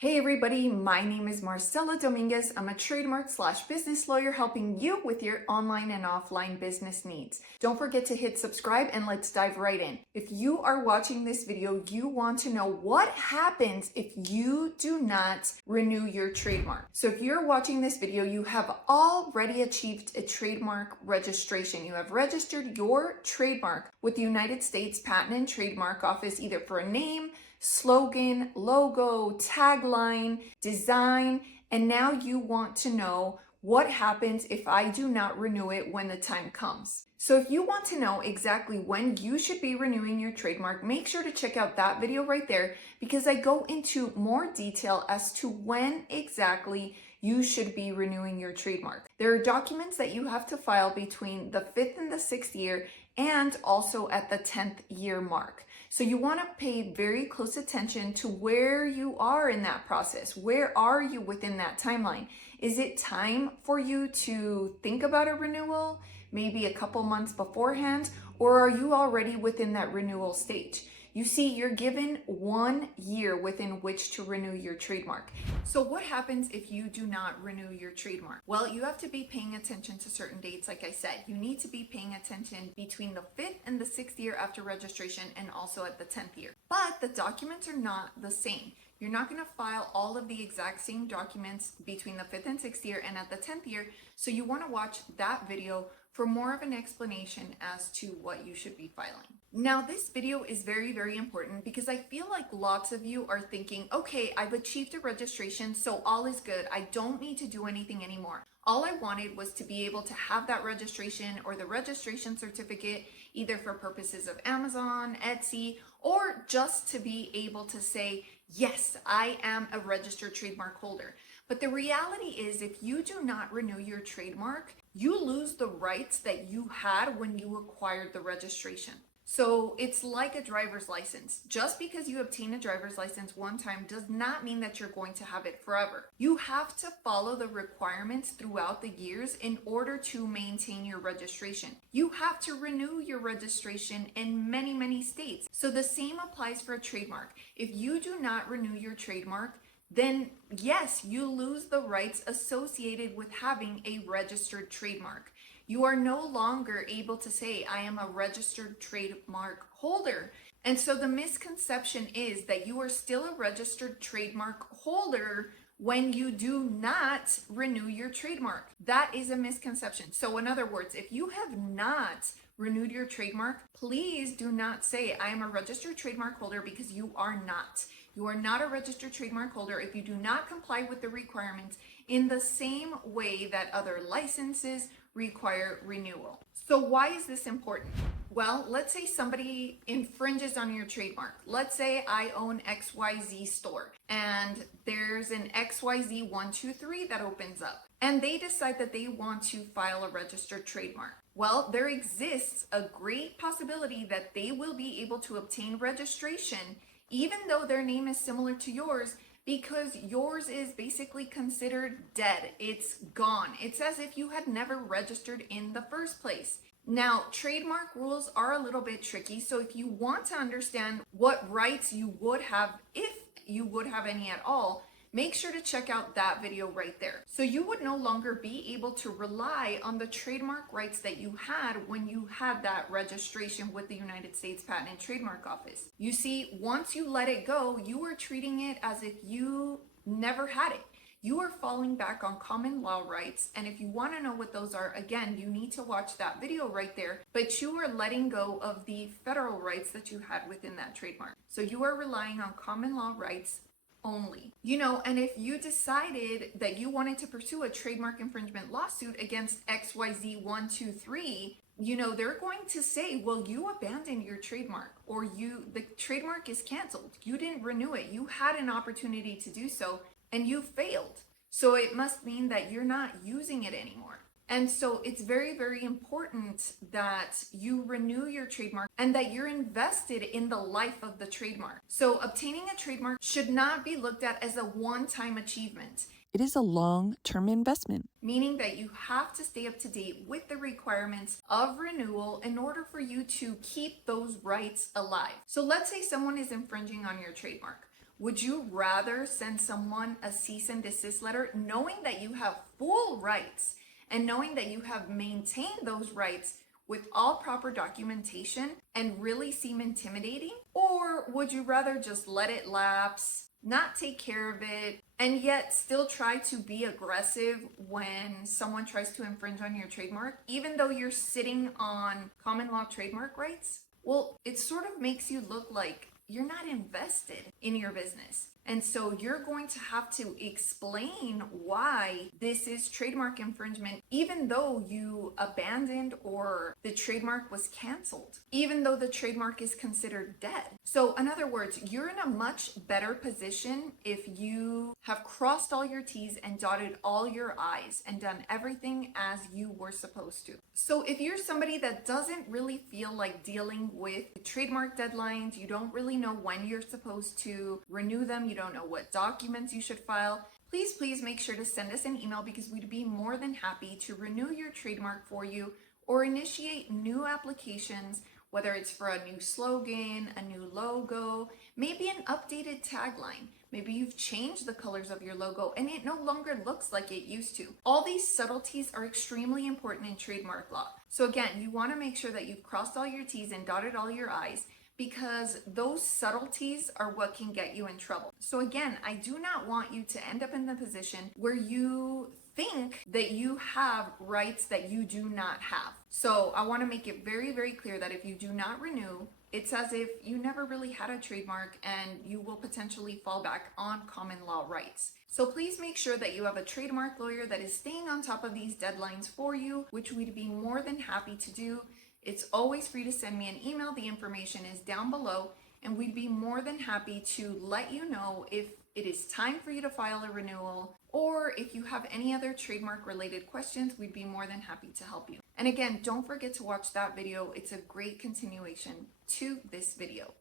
Hey everybody, my name is Marcella Dominguez. I'm a trademark/business lawyer helping you with your online and offline business needs. Don't forget to hit subscribe and let's dive right in. If you are watching this video, you want to know what happens if you do not renew your trademark. So if you're watching this video, you have already achieved a trademark registration. You have registered your trademark with the United States Patent and Trademark Office, either for a name, slogan, logo, tagline, design, and now you want to know what happens if I do not renew it when the time comes. So if you want to know exactly when you should be renewing your trademark, make sure to check out that video right there because I go into more detail as to when exactly you should be renewing your trademark. There are documents that you have to file between the 5th and the 6th year and also at the 10th year mark. So you want to pay very close attention to where you are in that process. Where are you within that timeline? Is it time for you to think about a renewal, maybe a couple months beforehand, or are you already within that renewal stage? You see, you're given 1 year within which to renew your trademark. So what happens if you do not renew your trademark? Well, you have to be paying attention to certain dates. Like I said, you need to be paying attention between the 5th and the 6th year after registration and also at the 10th year. But the documents are not the same. You're not going to file all of the exact same documents between the 5th and 6th year and at the 10th year. So you want to watch that video for more of an explanation as to what you should be filing. Now, this video is very, very important because I feel like lots of you are thinking, okay, I've achieved a registration, so all is good. I don't need to do anything anymore. All I wanted was to be able to have that registration or the registration certificate, either for purposes of Amazon, Etsy, or just to be able to say, yes, I am a registered trademark holder. But the reality is, if you do not renew your trademark, you lose the rights that you had when you acquired the registration. So it's like a driver's license. Just because you obtain a driver's license one time does not mean that you're going to have it forever. You have to follow the requirements throughout the years in order to maintain your registration. You have to renew your registration in many, many states. So the same applies for a trademark. If you do not renew your trademark, then yes, you lose the rights associated with having a registered trademark. You are no longer able to say, I am a registered trademark holder. And so the misconception is that you are still a registered trademark holder when you do not renew your trademark. That is a misconception. So in other words, if you have not renewed your trademark, please do not say, I am a registered trademark holder, because you are not. You are not a registered trademark holder if you do not comply with the requirements in the same way that other licenses require renewal. So why is this important? Well, let's say somebody infringes on your trademark. Let's say I own XYZ store and there's an XYZ 123 that opens up and they decide that they want to file a registered trademark. Well, there exists a great possibility that they will be able to obtain registration even though their name is similar to yours, because yours is basically considered dead. It's gone. It's as if you had never registered in the first place. Now, trademark rules are a little bit tricky, so if you want to understand what rights you would have, if you would have any at all, make sure to check out that video right there. So you would no longer be able to rely on the trademark rights that you had when you had that registration with the United States Patent and Trademark Office. You see, once you let it go, you are treating it as if you never had it. You are falling back on common law rights, and if you want to know what those are, again, you need to watch that video right there, but you are letting go of the federal rights that you had within that trademark. So you are relying on common law rights only. And if you decided that you wanted to pursue a trademark infringement lawsuit against XYZ 123, they're going to say, well, you abandoned your trademark, or the trademark is canceled. You didn't renew it. You had an opportunity to do so and you failed. So it must mean that you're not using it anymore. And so it's very, very important that you renew your trademark and that you're invested in the life of the trademark. So obtaining a trademark should not be looked at as a one-time achievement. It is a long-term investment, meaning that you have to stay up to date with the requirements of renewal in order for you to keep those rights alive. So let's say someone is infringing on your trademark. Would you rather send someone a cease and desist letter knowing that you have full rights and knowing that you have maintained those rights with all proper documentation and really seem intimidating? Or would you rather just let it lapse, not take care of it, and yet still try to be aggressive when someone tries to infringe on your trademark, even though you're sitting on common law trademark rights? Well, it sort of makes you look like you're not invested in your business. And so you're going to have to explain why this is trademark infringement, even though you abandoned or the trademark was canceled, even though the trademark is considered dead. So in other words, you're in a much better position if you have crossed all your T's and dotted all your I's and done everything as you were supposed to. So if you're somebody that doesn't really feel like dealing with trademark deadlines, you don't really know when you're supposed to renew them, you don't know what documents you should file, please make sure to send us an email because we'd be more than happy to renew your trademark for you or initiate new applications, whether it's for a new slogan, a new logo, maybe an updated tagline. Maybe you've changed the colors of your logo and it no longer looks like it used to. All these subtleties are extremely important in trademark law. So again, you want to make sure that you've crossed all your T's and dotted all your I's, because those subtleties are what can get you in trouble. So again, I do not want you to end up in the position where you think that you have rights that you do not have. So I want to make it very clear that if you do not renew, it's as if you never really had a trademark and you will potentially fall back on common law rights. So please make sure that you have a trademark lawyer that is staying on top of these deadlines for you, which we'd be more than happy to do. It's always free to send me an email. The information is down below, and we'd be more than happy to let you know if it is time for you to file a renewal, or if you have any other trademark related questions, we'd be more than happy to help you. And again, don't forget to watch that video. It's a great continuation to this video.